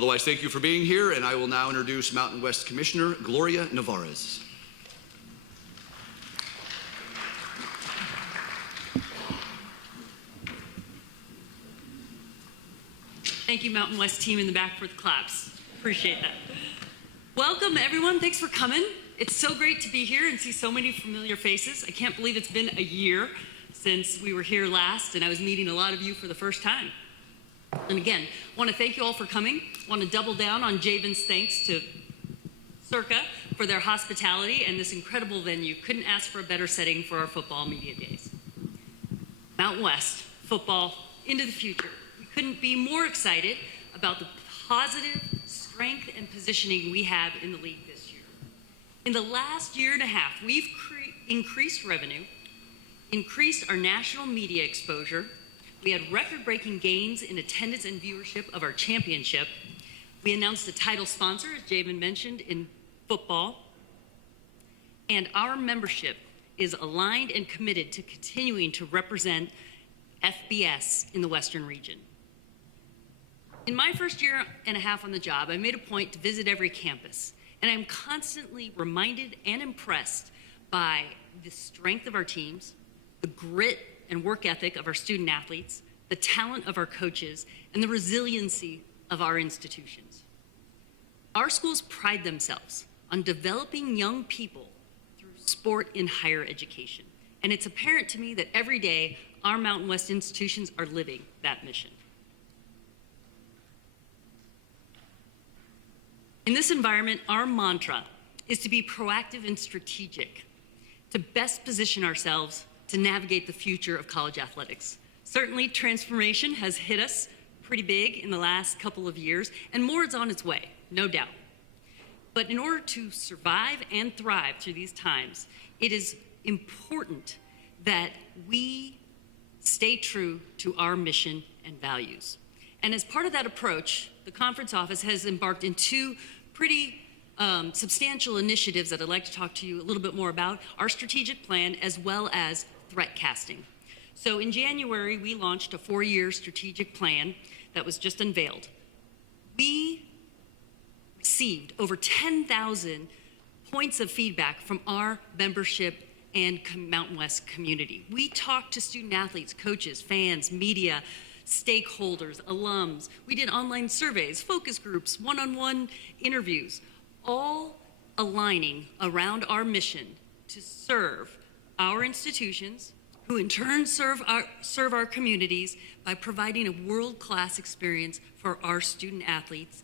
Otherwise, thank you for being here, and I will now introduce Mountain West Commissioner Gloria Nevarez. Thank you, Mountain West team in the back, for the claps. Appreciate that. Welcome, everyone. Thanks for coming. It's so great to be here and see so many familiar faces. I can't believe it's been a year since we were here last, and I was meeting a lot of you for the first time. And again, I want to thank you all for coming. I want to double down on Javen's thanks to Circa for their hospitality and this incredible venue. Couldn't ask for a better setting for our football media days. Mountain West, football into the future. We couldn't be more excited about the positive strength and positioning we have in the league this year. In the last year and a half, we've increased revenue, increased our national media exposure. We had record-breaking gains in attendance and viewership of our championship. We announced a title sponsor, as Javen mentioned, in football. And our membership is aligned and committed to continuing to represent FBS in the Western region. In my first year and a half on the job, I made a point to visit every campus, and I'm constantly reminded and impressed by the strength of our teams, the grit and work ethic of our student athletes, the talent of our coaches, and the resiliency of our institutions. Our schools pride themselves on developing young people through sport in higher education, and it's apparent to me that every day our Mountain West institutions are living that mission. In this environment, our mantra is to be proactive and strategic, to best position ourselves to navigate the future of college athletics. Certainly, transformation has hit us pretty big in the last couple of years, and more is on its way, no doubt. But in order to survive and thrive through these times, it is important that we stay true to our mission and values. And as part of that approach, the conference office has embarked in two pretty substantial initiatives that I'd like to talk to you a little bit more about, our strategic plan as well as threat casting. So in January, we launched a 4-year strategic plan that was just unveiled. We received over 10,000 points of feedback from our membership and Mountain West community. We talked to student athletes, coaches, fans, media, stakeholders, alums. We did online surveys, focus groups, one-on-one interviews, all aligning around our mission to serve our institutions, who in turn serve our communities by providing a world-class experience for our student athletes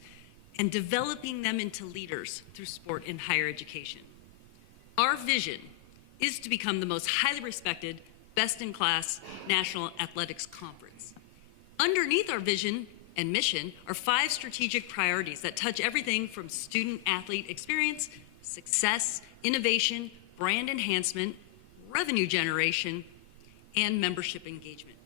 and developing them into leaders through sport in higher education. Our vision is to become the most highly respected, best-in-class national athletics conference. Underneath our vision and mission are 5 strategic priorities that touch everything from student-athlete experience, success, innovation, brand enhancement, revenue generation, and membership engagement.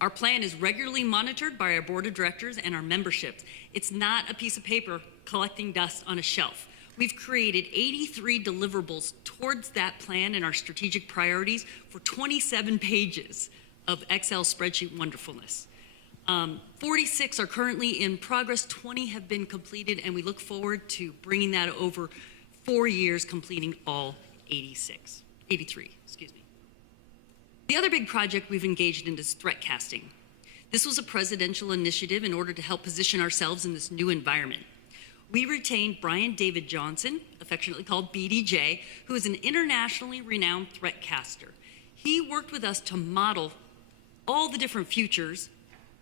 Our plan is regularly monitored by our board of directors and our memberships. It's not a piece of paper collecting dust on a shelf. We've created 83 deliverables towards that plan and our strategic priorities for 27 pages of Excel spreadsheet wonderfulness. 46 are currently in progress, 20 have been completed, and we look forward to bringing that over 4 years, completing all 83. The other big project we've engaged in is threat casting. This was a presidential initiative in order to help position ourselves in this new environment. We retained Brian David Johnson, affectionately called BDJ, who is an internationally renowned threat caster. He worked with us to model all the different futures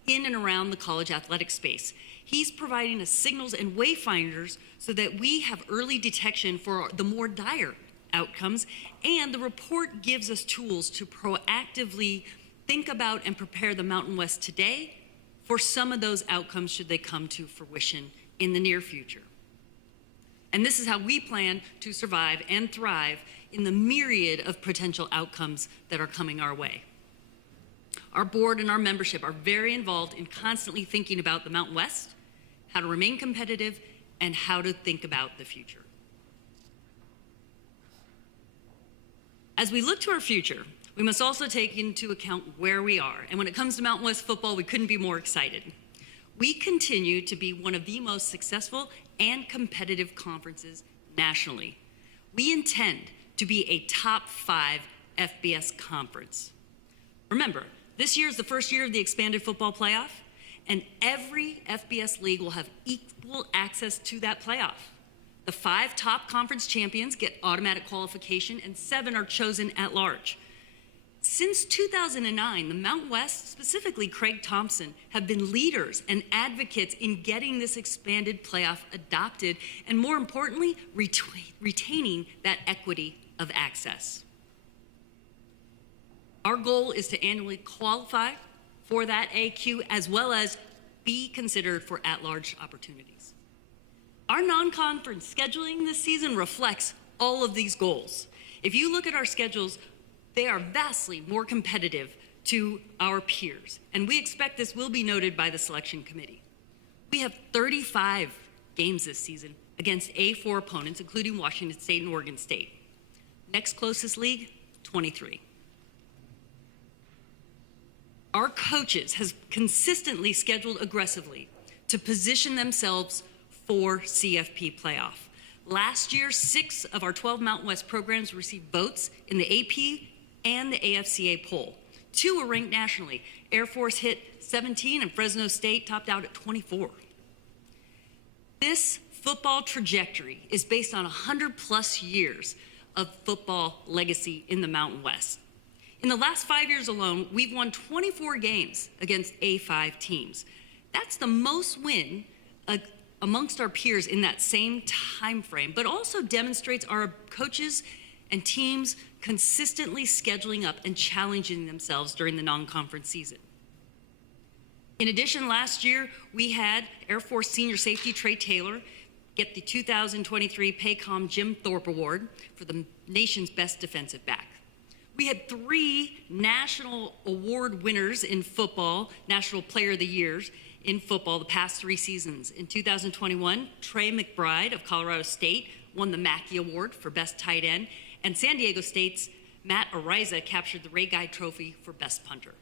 in and around the college athletic space. He's providing us signals and wayfinders so that we have early detection for the more dire outcomes, and the report gives us tools to proactively think about and prepare the Mountain West today for some of those outcomes should they come to fruition in the near future. And this is how we plan to survive and thrive in the myriad of potential outcomes that are coming our way. Our board and our membership are very involved in constantly thinking about the Mountain West, how to remain competitive, and how to think about the future. As we look to our future, we must also take into account where we are. And when it comes to Mountain West football, we couldn't be more excited. we continue to be one of the most successful and competitive conferences nationally. We intend to be a top 5 FBS conference. Remember, this year is the first year of the expanded football playoff, and every FBS league will have equal access to that playoff. The 5 top conference champions get automatic qualification, and 7 are chosen at large. Since 2009, the Mountain West, specifically Craig Thompson, have been leaders and advocates in getting this expanded playoff adopted, and more importantly, retaining that equity of access. Our goal is to annually qualify for that AQ as well as be considered for at-large opportunities. Our non-conference scheduling this season reflects all of these goals. If you look at our schedules, they are vastly more competitive to our peers, and we expect this will be noted by the selection committee. We have 35 games this season against A4 opponents, including Washington State and Oregon State. Next closest league, 23. Our coaches have consistently scheduled aggressively to position themselves for CFP playoff. Last year, 6 of our 12 Mountain West programs received votes in the AP and the AFCA poll. 2 were ranked nationally. Air Force hit 17 and Fresno State topped out at 24. This football trajectory is based on 100+ years of football legacy in the Mountain West. In the last 5 years alone, we've won 24 games against A5 teams. That's the most win amongst our peers in that same time frame, but also demonstrates our coaches and teams consistently scheduling up and challenging themselves during the non-conference season. In addition, last year, we had Air Force senior safety Trey Taylor get the 2023 Paycom Jim Thorpe Award for the nation's best defensive back. We had 3 national award winners in football, National Player of the Year in football the past 3 seasons. In 2021, Trey McBride of Colorado State won the Mackey Award for best tight end, and San Diego State's Matt Ariza captured the Ray Guy Trophy for best punter.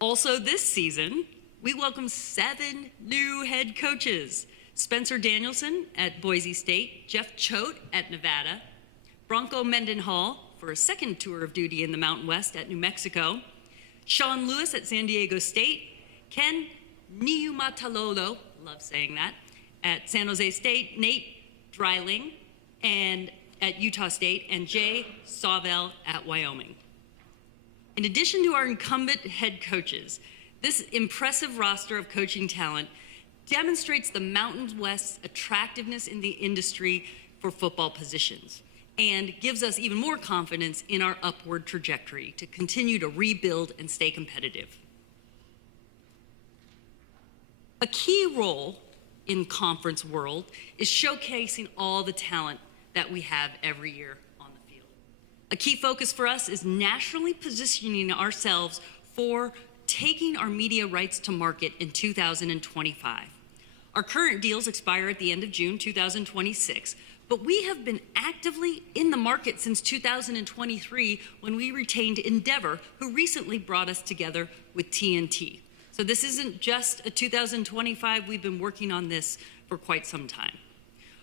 Also this season, we welcomed 7 new head coaches. Spencer Danielson at Boise State, Jeff Choate at Nevada, Bronco Mendenhall for a second tour of duty in the Mountain West at New Mexico, Sean Lewis at San Diego State, Ken Niumatalolo, love saying that, at San Jose State, Nate Dreiling and at Utah State, and Jay Sawvell at Wyoming. In addition to our incumbent head coaches, this impressive roster of coaching talent demonstrates the Mountain West's attractiveness in the industry for football positions and gives us even more confidence in our upward trajectory to continue to rebuild and stay competitive. A key role in conference world is showcasing all the talent that we have every year on the field. A key focus for us is nationally positioning ourselves for taking our media rights to market in 2025. Our current deals expire at the end of June 2026, but we have been actively in the market since 2023 when we retained Endeavor, who recently brought us together with TNT. So this isn't just a 2025, we've been working on this for quite some time.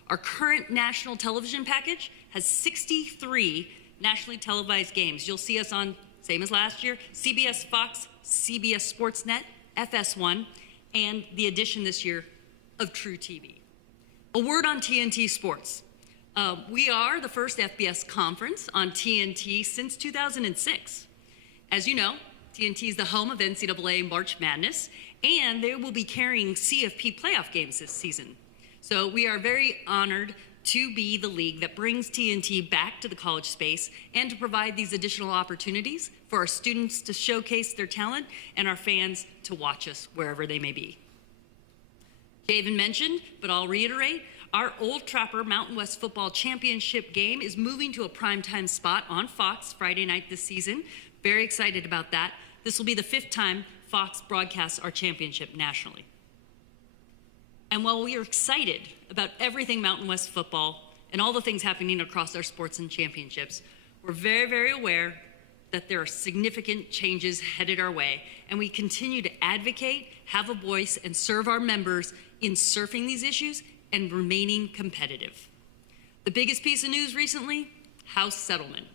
Our current national television package has 63 nationally televised games. You'll see us on, same as last year, CBS Fox, CBS SportsNet, FS1, and the addition this year of True TV. A word on TNT Sports. We are the first FBS conference on TNT since 2006. As you know, TNT is the home of NCAA March Madness, and they will be carrying CFP playoff games this season. So we are very honored to be the league that brings TNT back to the college space and to provide these additional opportunities for our students to showcase their talent and our fans to watch us wherever they may be. Javen mentioned, but I'll reiterate, our Old Trapper Mountain West Football Championship game is moving to a primetime spot on Fox Friday night this season. Very excited about that. This will be the 5th time Fox broadcasts our championship nationally. And while we are excited about everything Mountain West football and all the things happening across our sports and championships, we're very, very aware that there are significant changes headed our way, and we continue to advocate, have a voice, and serve our members in surfing these issues and remaining competitive. The biggest piece of news recently, House settlement.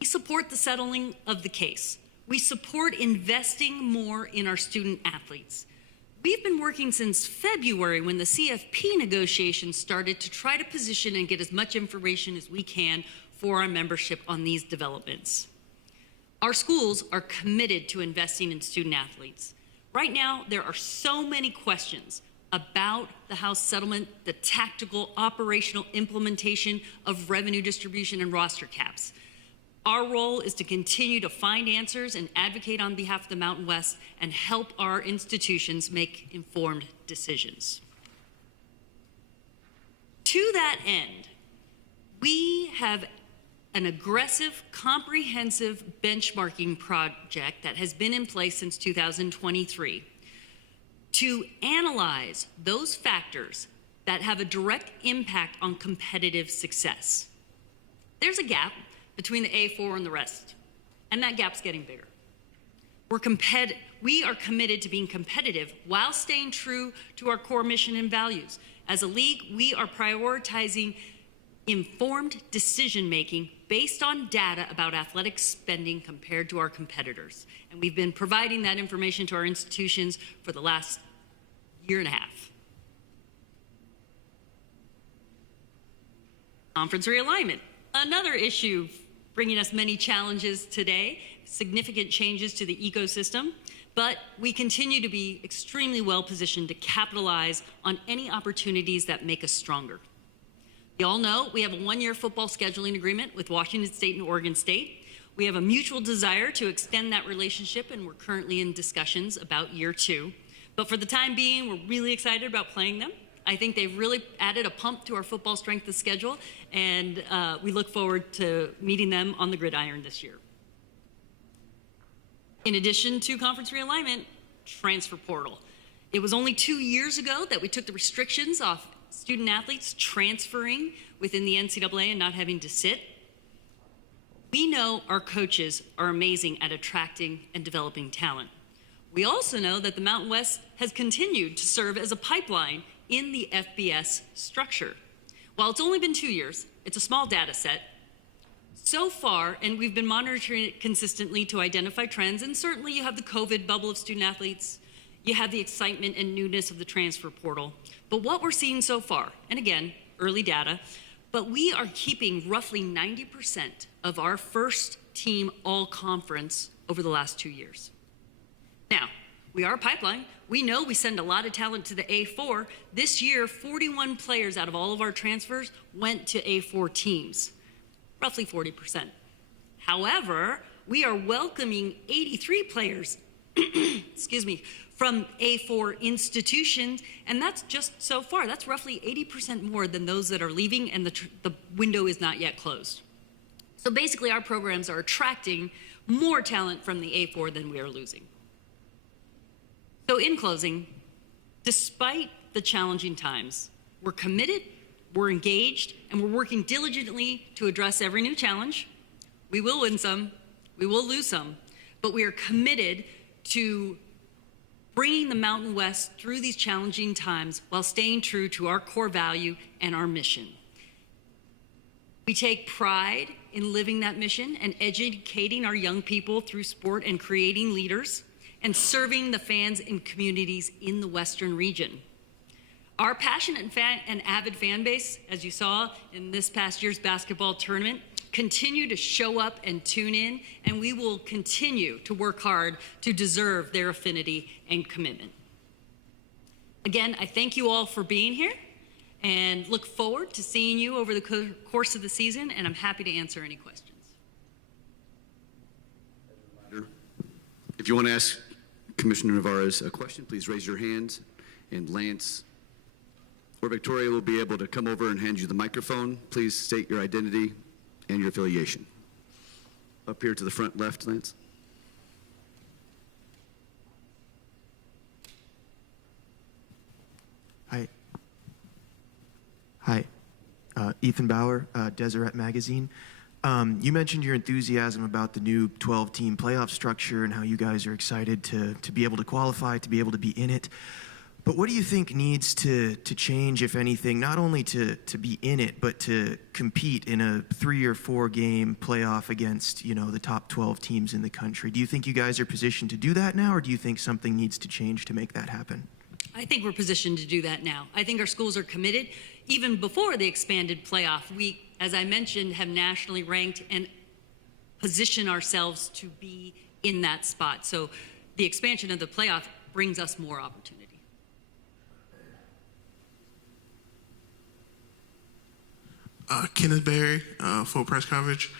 We support the settling of the case. We support investing more in our student athletes. We've been working since February when the CFP negotiations started to try to position and get as much information as we can for our membership on these developments. Our schools are committed to investing in student athletes. Right now, there are so many questions about the House settlement, the tactical, operational implementation of revenue distribution and roster caps. Our role is to continue to find answers and advocate on behalf of the Mountain West and help our institutions make informed decisions. To that end, we have an aggressive, comprehensive benchmarking project that has been in place since 2023 to analyze those factors that have a direct impact on competitive success. There's a gap between the A4 and the rest, and that gap's getting bigger. We are committed to being competitive while staying true to our core mission and values. As a league, we are prioritizing informed decision-making based on data about athletic spending compared to our competitors. And we've been providing that information to our institutions for the last year and a half. Conference realignment, another issue bringing us many challenges today, significant changes to the ecosystem, but we continue to be extremely well positioned to capitalize on any opportunities that make us stronger. You all know we have a one-year football scheduling agreement with Washington State and Oregon State. We have a mutual desire to extend that relationship, and we're currently in discussions about year 2. But for the time being, we're really excited about playing them. I think they've really added a pump to our football strength of schedule, and we look forward to meeting them on the gridiron this year. In addition to conference realignment, transfer portal. It was only 2 years ago that we took the restrictions off student athletes transferring within the NCAA and not having to sit. We know our coaches are amazing at attracting and developing talent. We also know that the Mountain West has continued to serve as a pipeline in the FBS structure. While it's only been 2 years, it's a small data set. So far, and we've been monitoring it consistently to identify trends, and certainly you have the COVID bubble of student athletes, you have the excitement and newness of the transfer portal. But what we're seeing so far, and again, early data, but we are keeping roughly 90% of our first team all-conference over the last 2 years. Now, we are a pipeline. We know we send a lot of talent to the A4. This year, 41 players out of all of our transfers went to A4 teams, roughly 40%. However, we are welcoming 83 players, excuse me, from A4 institutions, and that's just so far. That's roughly 80% more than those that are leaving, and the window is not yet closed. So basically, our programs are attracting more talent from the A4 than we are losing. So in closing, despite the challenging times, we're committed, we're engaged, and we're working diligently to address every new challenge. We will win some, we will lose some, but we are committed to bringing the Mountain West through these challenging times while staying true to our core value and our mission. We take pride in living that mission and educating our young people through sport and creating leaders and serving the fans and communities in the Western region. Our passionate and avid fan base, as you saw in this past year's basketball tournament, continue to show up and tune in, and we will continue to work hard to deserve their affinity and commitment. Again, I thank you all for being here and look forward to seeing you over the course of the season, and I'm happy to answer any questions. If you want to ask Commissioner Nevarez a question, please raise your hand, and Lance or Victoria will be able to come over and hand you the microphone. Please state your identity and your affiliation. Up here to the front left, Lance. Hi. Ethan Bauer, Deseret Magazine. You mentioned your enthusiasm about the new 12-team playoff structure and how you guys are excited to be able to qualify, to be able to be in it. But what do you think needs to change, if anything, not only to be in it, but to compete in a 3 or 4 game playoff against, the top 12 teams in the country? Do you think you guys are positioned to do that now, or do you think something needs to change to make that happen? I think we're positioned to do that now. I think our schools are committed. Even before the expanded playoff, we, as I mentioned, have nationally ranked and position ourselves to be in that spot. So the expansion of the playoff brings us more opportunity. Kenneth Berry, full press coverage.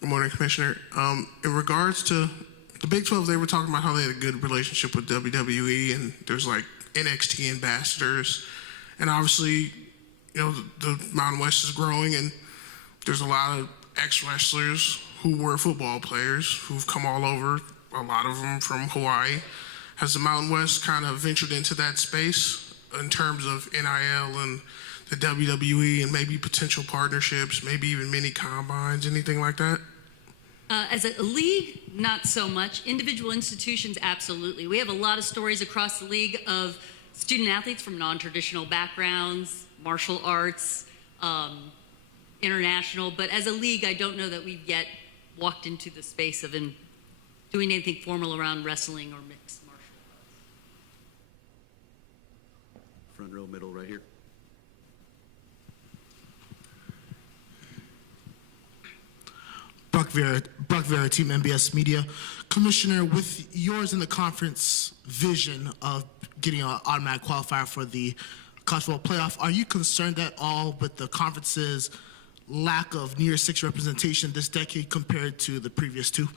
Good morning, Commissioner. In regards to the Big 12, they were talking about how they had a good relationship with WWE, and there's like NXT ambassadors. And obviously, the Mountain West is growing, and there's a lot of ex-wrestlers who were football players who've come all over, a lot of them from Hawaii. Has the Mountain West kind of ventured into that space in terms of NIL and the WWE and maybe potential partnerships, maybe even mini combines, anything like that? As a league, not so much. Individual institutions, absolutely. We have a lot of stories across the league of student athletes from non-traditional backgrounds, martial arts, international. But as a league, I don't know that we've yet walked into the space of doing anything formal around wrestling or mixed martial arts. Front row, middle, right here. Buck Vera, Team MBS Media. Commissioner, with yours in the conference vision of getting an automatic qualifier for the college football playoff, are you concerned at all with the conference's lack of near 6 representation this decade compared to the previous 2?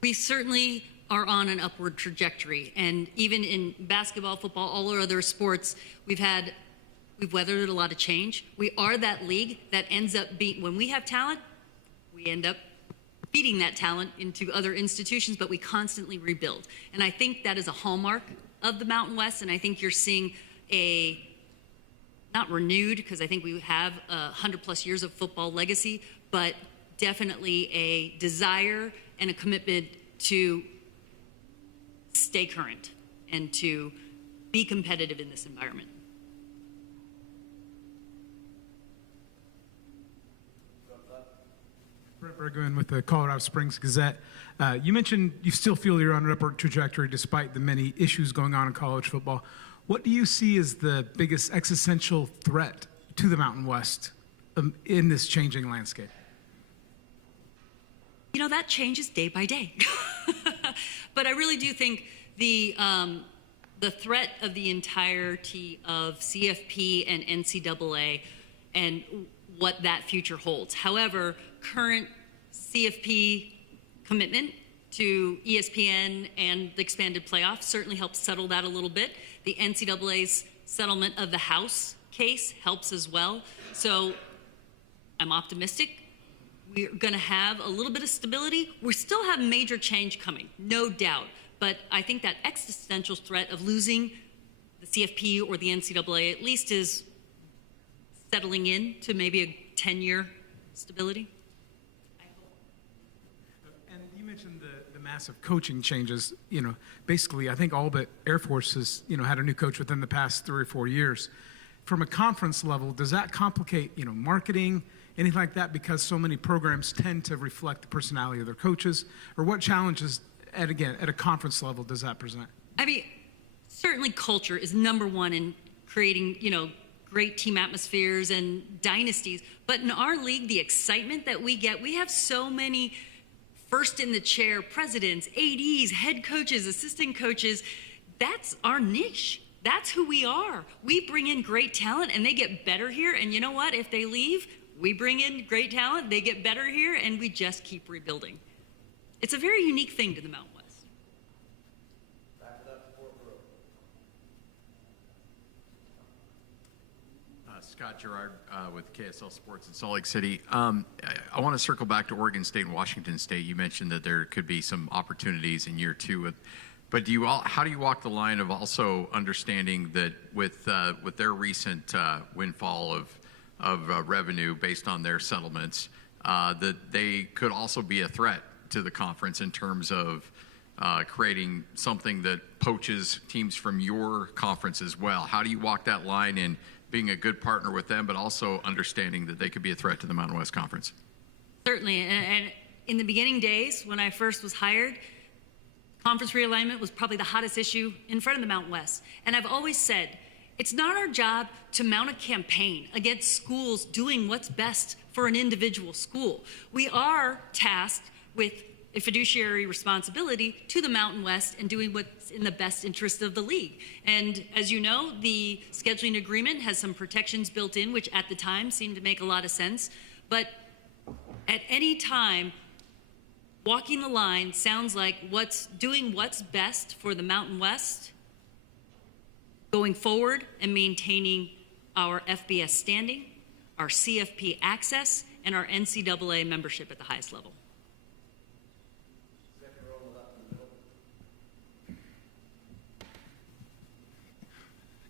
We certainly are on an upward trajectory, and even in basketball, football, all our other sports, we've weathered a lot of change. We are that league that ends up being, when we have talent, we end up feeding that talent into other institutions, but we constantly rebuild. And I think that is a hallmark of the Mountain West, and I think you're seeing not renewed, because I think we have 100+ years of football legacy, but definitely a desire and a commitment to stay current and to be competitive in this environment. Brett Bergman with the Colorado Springs Gazette. You mentioned you still feel you're on an upward trajectory despite the many issues going on in college football. What do you see as the biggest existential threat to the Mountain West in this changing landscape? That changes day by day. But I really do think the threat of the entirety of CFP and NCAA and what that future holds. However, current CFP commitment to ESPN and the expanded playoff certainly helps settle that a little bit. The NCAA's settlement of the House case helps as well. So I'm optimistic. We're going to have a little bit of stability. We still have major change coming, no doubt. But I think that existential threat of losing the CFP or the NCAA at least is settling in to maybe a 10-year stability. And you mentioned the massive coaching changes. Basically, I think all but Air Force has, had a new coach within the past 3 or 4 years. From a conference level, does that complicate, marketing, anything like that, because so many programs tend to reflect the personality of their coaches? Or what challenges, at a conference level, does that present? Certainly culture is number one in creating, great team atmospheres and dynasties. But in our league, the excitement that we get, we have so many first in the chair presidents, ADs, head coaches, assistant coaches. That's our niche. That's who we are. We bring in great talent and they get better here. And you know what? If they leave, we bring in great talent, they get better here, and we just keep rebuilding. It's a very unique thing to the Mountain West. Scott Gerard with KSL Sports in Salt Lake City. I want to circle back to Oregon State and Washington State. You mentioned that there could be some opportunities in year 2, but how do you walk the line of also understanding that with their recent windfall of revenue based on their settlements, that they could also be a threat to the conference in terms of creating something that poaches teams from your conference as well. How do you walk that line in being a good partner with them, but also understanding that they could be a threat to the Mountain West Conference? Certainly, and in the beginning days when I first was hired, conference realignment was probably the hottest issue in front of the Mountain West. And I've always said, it's not our job to mount a campaign against schools doing what's best for an individual school. We are tasked with a fiduciary responsibility to the Mountain West and doing what's in the best interest of the league. And as you know, the scheduling agreement has some protections built in, which at the time seemed to make a lot of sense. But at any time, walking the line sounds like doing what's best for the Mountain West going forward and maintaining our FBS standing, our CFP access, and our NCAA membership at the highest level.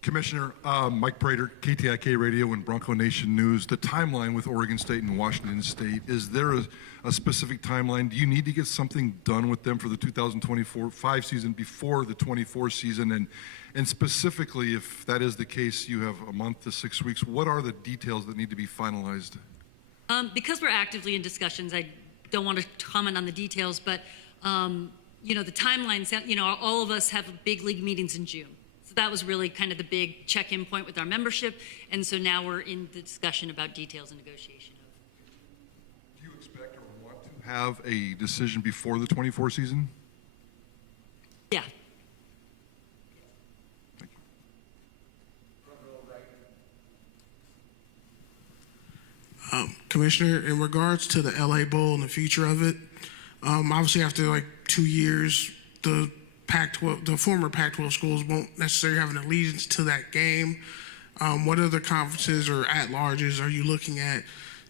Commissioner, Mike Prater, KTIK Radio and Bronco Nation News. The timeline with Oregon State and Washington State, is there a specific timeline? Do you need to get something done with them for the 2024-5 season before the 24 season? And specifically, if that is the case, you have a month to 6 weeks. What are the details that need to be finalized? Because we're actively in discussions, I don't want to comment on the details, but the timeline, all of us have big league meetings in June. That was really kind of the big check-in point with our membership, and so now we're in the discussion about details and negotiation. Do you expect or want to have a decision before the 24 season? Yeah. Thank you. Commissioner, in regards to the LA Bowl and the future of it, obviously after like 2 years, the former Pac-12 schools won't necessarily have an allegiance to that game. What other conferences or at-larges are you looking at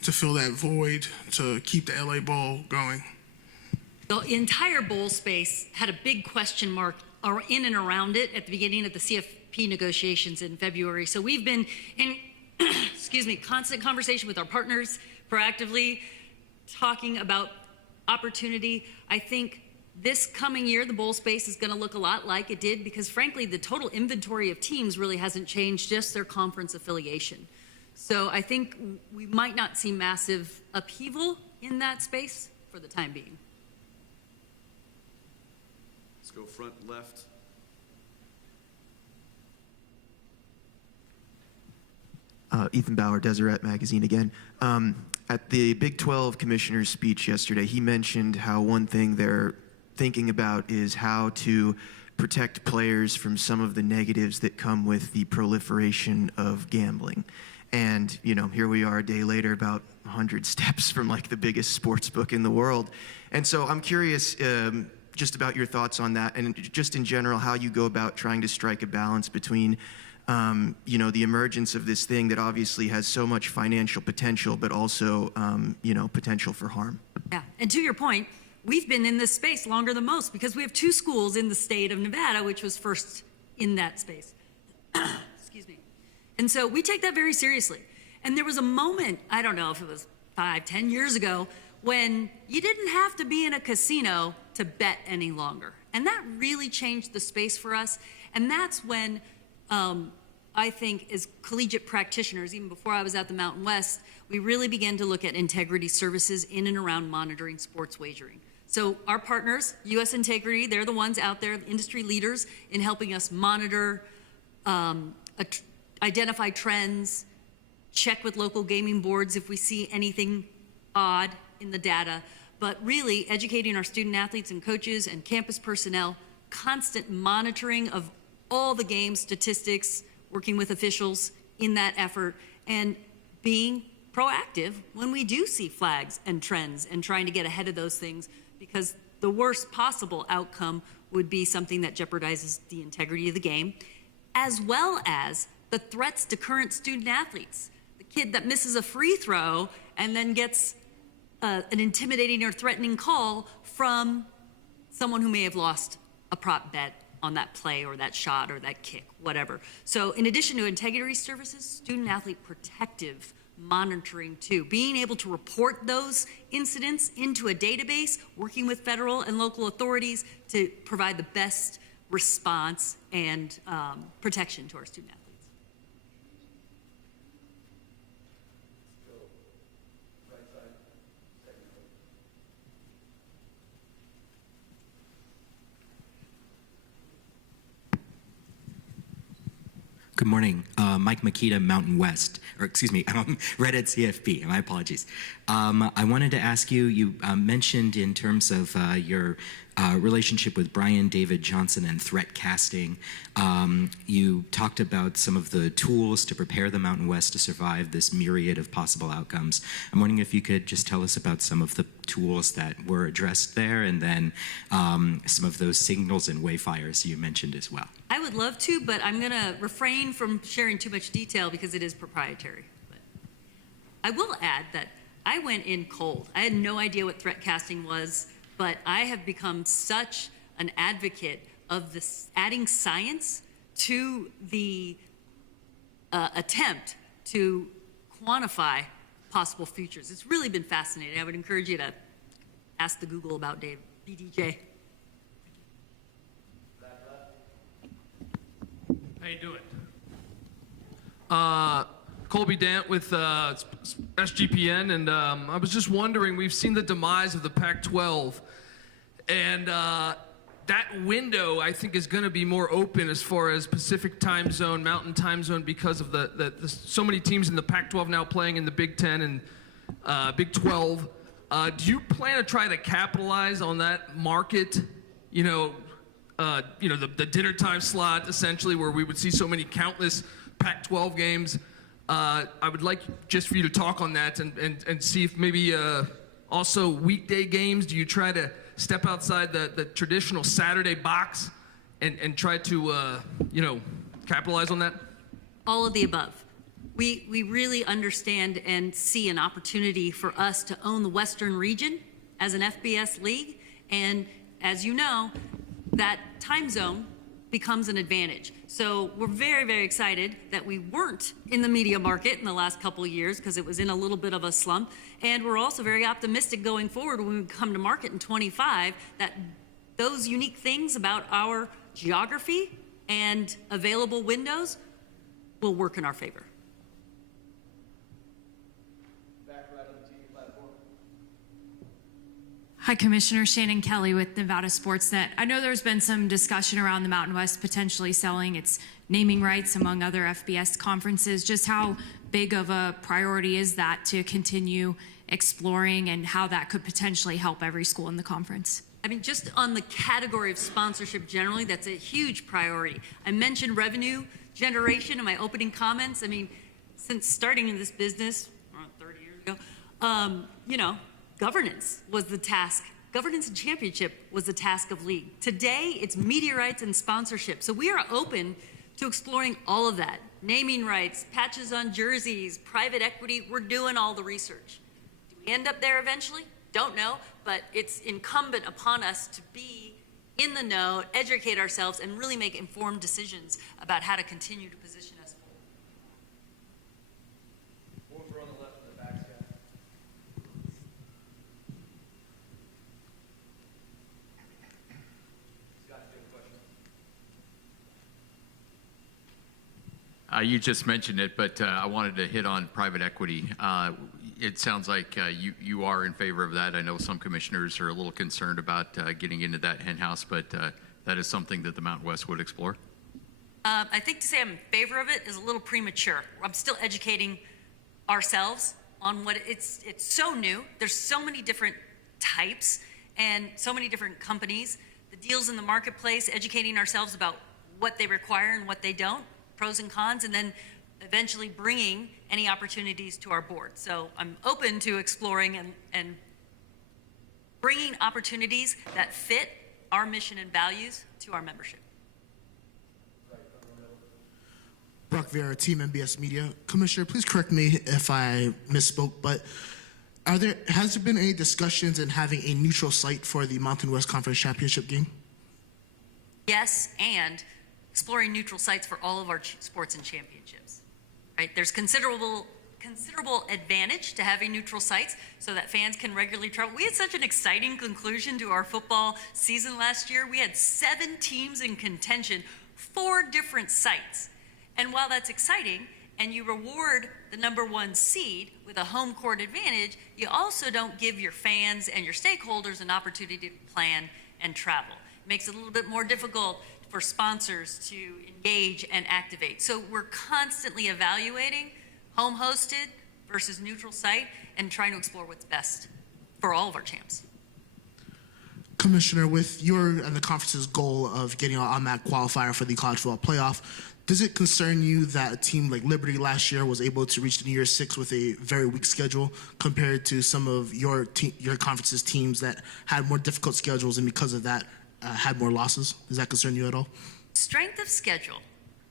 to fill that void to keep the LA Bowl going? The entire bowl space had a big question mark in and around it at the beginning of the CFP negotiations in February. So we've been in, constant conversation with our partners, proactively talking about opportunity. I think this coming year, the bowl space is going to look a lot like it did because, frankly, the total inventory of teams really hasn't changed, just their conference affiliation. So I think we might not see massive upheaval in that space for the time being. Let's go front left. Ethan Bauer, Deseret Magazine again. At the Big 12 commissioner's speech yesterday, he mentioned how one thing they're thinking about is how to protect players from some of the negatives that come with the proliferation of gambling. And, here we are a day later, about 100 steps from like the biggest sports book in the world. And so I'm curious just about your thoughts on that and just in general how you go about trying to strike a balance between the emergence of this thing that obviously has so much financial potential, but also, potential for harm. Yeah, and to your point, we've been in this space longer than most because we have 2 schools in the state of Nevada, which was first in that space. Excuse me. And so we take that very seriously. And there was a moment, I don't know if it was 5-10 years ago, when you didn't have to be in a casino to bet any longer. And that really changed the space for us. And that's when I think as collegiate practitioners, even before I was at the Mountain West, we really began to look at integrity services in and around monitoring sports wagering. So our partners, US Integrity, they're the ones out there, industry leaders in helping us monitor, identify trends, check with local gaming boards if we see anything odd in the data, but really educating our student athletes and coaches and campus personnel, constant monitoring of all the game statistics, working with officials in that effort, and being proactive when we do see flags and trends and trying to get ahead of those things, because the worst possible outcome would be something that jeopardizes the integrity of the game, as well as the threats to current student athletes. The kid that misses a free throw and then gets an intimidating or threatening call from someone who may have lost a prop bet on that play or that shot or that kick, whatever. So in addition to integrity services, student athlete protective monitoring too. Being able to report those incidents into a database, working with federal and local authorities to provide the best response and protection to our student athletes. Good morning. Mike Makita, Mountain West, or excuse me, Red at CFP. My apologies. I wanted to ask you, you mentioned in terms of your relationship with Brian David Johnson and threat casting, you talked about some of the tools to prepare the Mountain West to survive this myriad of possible outcomes. I'm wondering if you could just tell us about some of the tools that were addressed there, and then some of those signals and wayfires you mentioned as well. I would love to, but I'm going to refrain from sharing too much detail because it is proprietary. But I will add that I went in cold. I had no idea what threat casting was, but I have become such an advocate of this, adding science to the attempt to quantify possible futures. It's really been fascinating. I would encourage you to ask the Google about Dave, BDJ. How you doing? Colby Dant with SGPN, and I was just wondering, we've seen the demise of the Pac-12, and that window, I think, is going to be more open as far as Pacific time zone, Mountain time zone, because of the so many teams in the Pac-12 now playing in the Big Ten and Big 12. Do you plan to try to capitalize on that market? The dinner time slot, essentially, where we would see so many countless Pac-12 games. I would like just for you to talk on that and see if maybe also weekday games, do you try to step outside the traditional Saturday box and try to, capitalize on that? All of the above. We really understand and see an opportunity for us to own the Western region as an FBS league. And as you know, that time zone becomes an advantage. So we're very, very excited that we weren't in the media market in the last couple of years because it was in a little bit of a slump. And we're also very optimistic going forward when we come to market in 25 that those unique things about our geography and available windows will work in our favor. Hi, Commissioner Shannon Kelly with Nevada Sportsnet. I know there's been some discussion around the Mountain West potentially selling its naming rights among other FBS conferences. Just how big of a priority is that to continue exploring, and how that could potentially help every school in the conference? I mean, just on the category of sponsorship generally, that's a huge priority. I mentioned revenue generation in my opening comments. I mean, since starting in this business around 30 years ago, governance was the task. Governance and championship was the task of league. Today, it's media rights and sponsorship. So we are open to exploring all of that. Naming rights, patches on jerseys, private equity, we're doing all the research. Do we end up there eventually? Don't know, but it's incumbent upon us to be in the know, educate ourselves, and really make informed decisions about how to continue to position us forward. Over on the left in the back, Scott. You just mentioned it, but I wanted to hit on private equity. It sounds like you are in favor of that. I know some commissioners are a little concerned about getting into that hen house, but that is something that the Mountain West would explore. I think to say I'm in favor of it is a little premature. I'm still educating ourselves on what it's so new. There's so many different types and so many different companies, the deals in the marketplace, educating ourselves about what they require and what they don't, pros and cons, and then eventually bringing any opportunities to our board. So I'm open to exploring and bringing opportunities that fit our mission and values to our membership. Brock Vera, Team MBS Media. Commissioner, please correct me if I misspoke, but has there been any discussions in having a neutral site for the Mountain West Conference Championship game? Yes, and exploring neutral sites for all of our sports and championships. Right? There's considerable considerable advantage to having neutral sites so that fans can regularly travel. We had such an exciting conclusion to our football season last year. We had 7 teams in contention, 4 different sites. And while that's exciting, and you reward the #1 seed with a home court advantage, you also don't give your fans and your stakeholders an opportunity to plan and travel. It makes it a little bit more difficult for sponsors to engage and activate. So we're constantly evaluating home hosted versus neutral site and trying to explore what's best for all of our champs. Commissioner, with your and the conference's goal of getting an automatic qualifier for the college football playoff, does it concern you that a team like Liberty last year was able to reach the New Year's Six with a very weak schedule compared to some of your conference's teams that had more difficult schedules and because of that had more losses? Does that concern you at all? Strength of schedule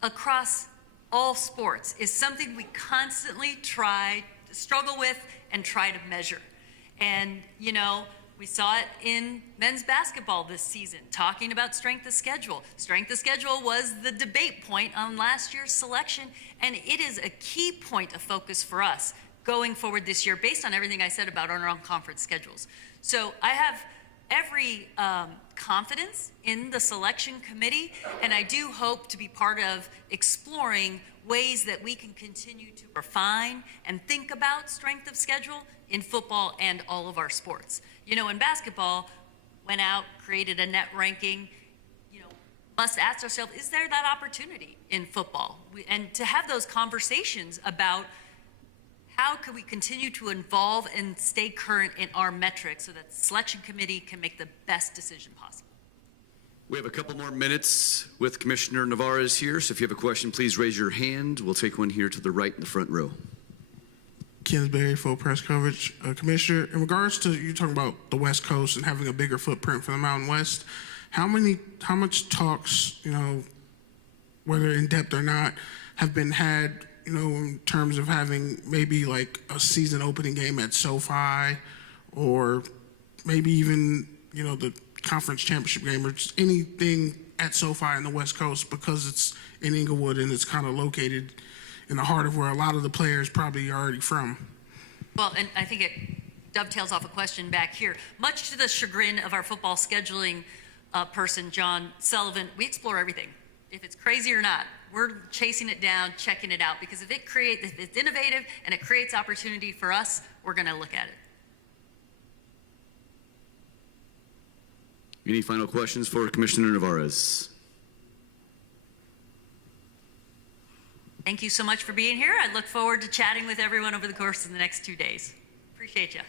across all sports is something we constantly struggle with and try to measure. And, you know, we saw it in men's basketball this season, talking about strength of schedule. Strength of schedule was the debate point on last year's selection, and it is a key point of focus for us going forward this year based on everything I said about our own conference schedules. So I have every confidence in the selection committee, and I do hope to be part of exploring ways that we can continue to refine and think about strength of schedule in football and all of our sports. You know, in basketball, went out, created a net ranking, you know, must ask ourselves, is there that opportunity in football? And to have those conversations about how can we continue to evolve and stay current in our metrics so that the selection committee can make the best decision possible. We have a couple more minutes with Commissioner Nevarez here, so if you have a question, please raise your hand. We'll take one here to the right in the front row. Kenneth Berry, full press coverage. Commissioner, in regards to you talking about the West Coast and having a bigger footprint for the Mountain West, how much talks, you know, whether in depth or not, have been had, you know, in terms of having maybe like a season opening game at SoFi, or maybe even, you know, the conference championship game, or just anything at SoFi in the West Coast, because it's in Inglewood and it's kind of located in the heart of where a lot of the players probably are already from. Well, and I think it dovetails off a question back here. Much to the chagrin of our football scheduling person, John Sullivan, we explore everything. If it's crazy or not, we're chasing it down, checking it out, because if it's innovative and it creates opportunity for us, we're going to look at it. Any final questions for Commissioner Nevarez? Thank you so much for being here. I look forward to chatting with everyone over the course of the next 2 days. Appreciate you.